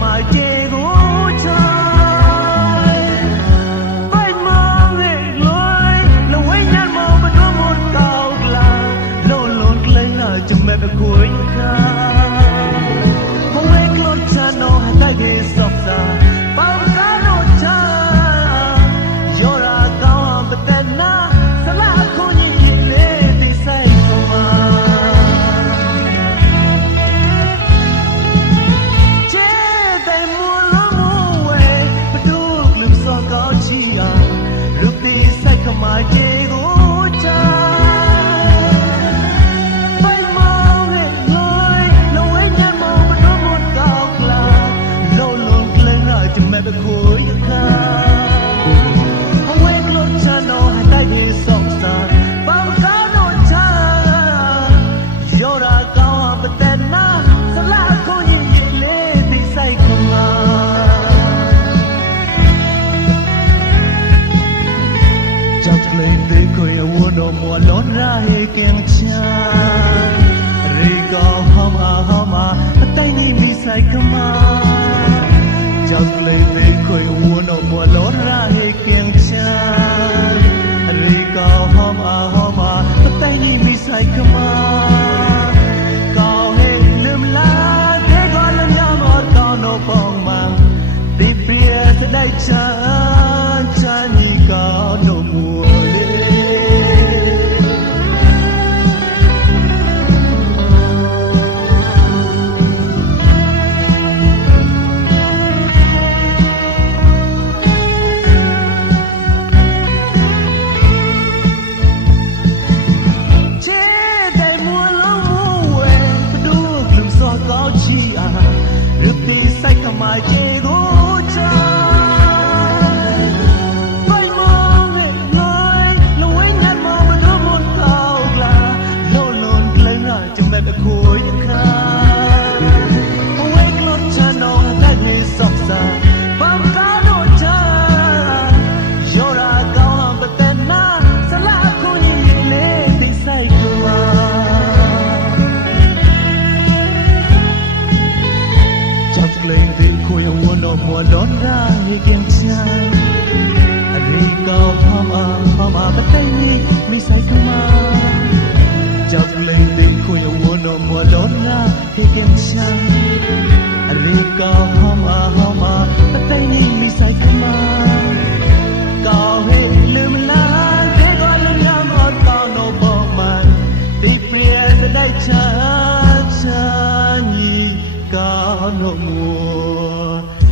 my jego chai bai ma nge loi lo wei nyan mo ba do mo tao la lo lon klai na chum me koi kha mo wei klot cha no ha dai de sok sa pa ka no cha yo ra kaw ba ta na sa la ko ni ki le ti sai ko ma my jego chai bai ma nge loi lo wei nyan mo ba do mo tao la lo lon klai na chum me koi kha mo wei klot cha no ha dai de sok sa pa ka no cha yo ra kaw ba ta na sa la ko ni le ti sai ko ma they could have won no more lonra he can cha riga hama a tiny me sai kama just like they could have won no more lonra he can cha riga hama a tiny me sai kama kaw he lim la they got lam yam or kaw no pong mang they fear the dai cha ni kaw no more my jego chai bai ma nge loi lo wei nyan mo ba do mo tao la lo lon klai na chum me koi kha mo wei klot cha no dai ni sok sa pa ka no cha yo ra kaw la ba ta na sa la ko ni le ti sai ko ma just play the no more lonra he can chai a riga hama ba tai ni mi sai kuma just play the no more lonra he can chai a riga hama ba tai ni mi sai kuma kaw he lim la de go lim yam or kaw no bo man ti priya sa dai cha ni kaw no more